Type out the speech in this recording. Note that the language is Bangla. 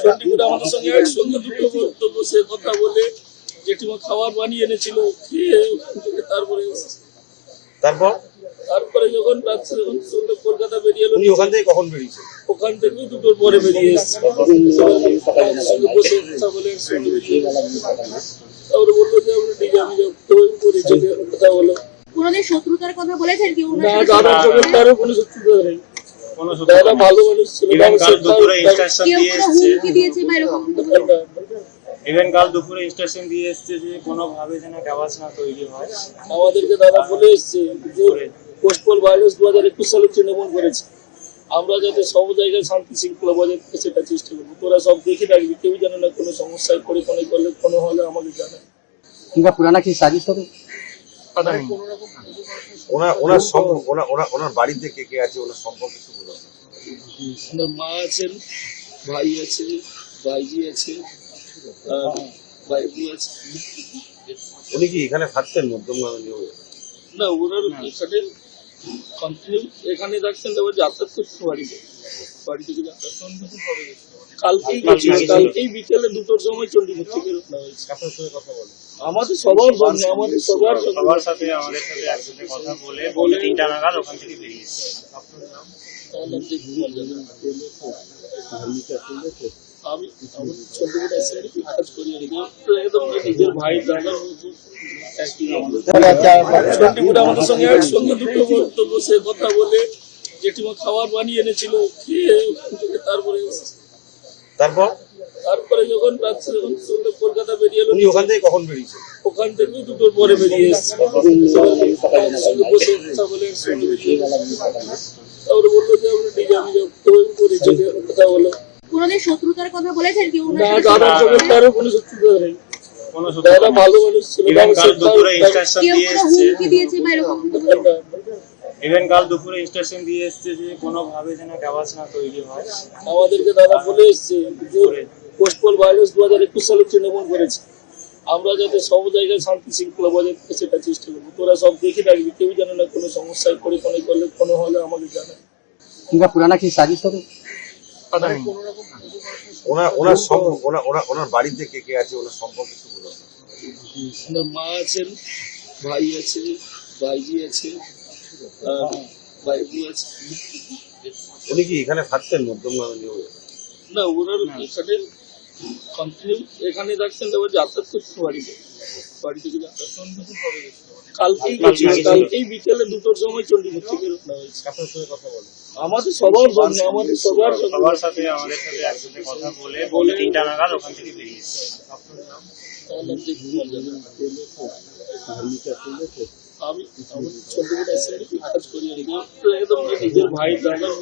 চণ্ডীপুরে আমাদের সঙ্গে একসঙ্গে দুটো বক্তব্য সে কথা বলে জেঠিমা খাবার বানিয়ে এনেছিল, খেয়ে ওখান থেকে তারপরে যখন রাত্রে যখন কলকাতা বেরিয়ে এলো, ওখান থেকে কখন বেরিয়েছে? ওখান থেকে দুটোর পরে বেরিয়ে এসছে। সঙ্গে বসে কথা বলে একসঙ্গে বেরিয়ে তারপরে বললো যে আমরা ঠিক আমি পরিচয় কথা বলো। কোনদিন শত্রুতার কথা বলেছেন কি? না, দাদার জগৎ তারও কোনো শত্রুতা নেই। দাদা ভালো মানুষ ছিল। হুমকি দিয়েছে বা এরকম ইভেন কাল দুপুরে ইনস্ট্রাকশন দিয়ে এসছে যে কোনোভাবে যেন গ্যাবাস না তৈরি হয়। আমাদেরকে দাদা বলে এসছে যে পোস্টপল ভাইরাস 2021 সালে তৃণমূল করেছে, আমরা যাতে সব জায়গায় শান্তি শৃঙ্খলা বজায় থাকে সেটা চেষ্টা করবো। তোরা সব দেখে রাখবি, কেউ জানে না কোনো সমস্যায় পরে করলে কোনো হলে আমাকে জানায়। কিংবা পুরানা কি সাজিশ হবে? ওনার বাড়িতে কে কে আছে, ওনার সম্পর্কে কিছু বলুন। ওনার মা আছেন, ভাই আছে, ভাইজি আছে, ভাইবু আছে। উনি কি এখানে থাকতেন মধ্যমগ্রামে? না, ওনার এখানে কন্টিনিউ এখানে থাকছেন, তারপর যাতায়াত করছেন বাড়ি থেকে যাতায়াত কালকেই বিকেলে 2টোর সময় চণ্ডীপুর থেকে রওনা হয়েছে। আমাদের সবার জন্য, আমাদের সবার সাথে আমাদের সাথে একসাথে কথা বলে 3টা নাগাদ ওখান থেকে বেরিয়েছে। আমি চণ্ডীপুরে এসে কাজ করি, একদম নিজের ভাই দাদার চণ্ডীপুরে আমাদের সঙ্গে একসঙ্গে দুটো বক্তব্য সে কথা বলে জেঠিমা খাবার বানিয়ে এনেছিল, খেয়ে ওখান থেকে তারপরে যখন রাত্রে যখন কলকাতা বেরিয়ে এলো, ওখান থেকে কখন বেরিয়েছে? ওখান থেকে 2টোর পরে বেরিয়ে এসছে। সঙ্গে বসে কথা বলে একসঙ্গে বেরিয়ে তারপরে বললো যে আমরা ঠিক আমি পরিচয় কথা বলো। কোনদিন শত্রুতার কথা বলেছেন কি? না, দাদার জগৎ তারও কোনো শত্রুতা নেই। দাদা ভালো মানুষ ছিল। হুমকি দিয়েছে বা এরকম ইভেন কাল দুপুরে ইনস্ট্রাকশন দিয়ে এসছে যে কোনোভাবে যেন গ্যাবাস না তৈরি হয়। আমাদেরকে দাদা বলে এসছে যে পোস্টপল ভাইরাস 2021 সালে তৃণমূল করেছে, আমরা যাতে সব জায়গায় শান্তি শৃঙ্খলা বজায় থাকে সেটা চেষ্টা করবো। তোরা সব দেখে রাখবি, কেউ জানে না কোনো সমস্যায় পরে করলে কোনো হলে আমাকে জানায়। কিংবা পুরানা কি সাজিশ হবে? ওনার বাড়িতে কে কে আছে, ওনার সম্পর্কে কিছু বলুন। ওনার মা আছেন, ভাই আছে, ভাইজি আছে, ভাইবু আছে। উনি কি এখানে থাকতেন মধ্যমগ্রামে? না, ওনার এখানে কন্টিনিউ এখানে থাকছেন, তারপর যাতায়াত করছেন বাড়ি থেকে যাতায়াত কালকেই বিকেলে 2টোর সময় চণ্ডীপুর থেকে রওনা হয়েছে। আমাদের সবার জন্য, আমাদের সবার সাথে আমাদের সাথে একসাথে কথা বলে 3টা নাগাদ ওখান থেকে বেরিয়েছে। আমি চণ্ডীপুরে এসে কাজ করি, একদম নিজের ভাই দাদার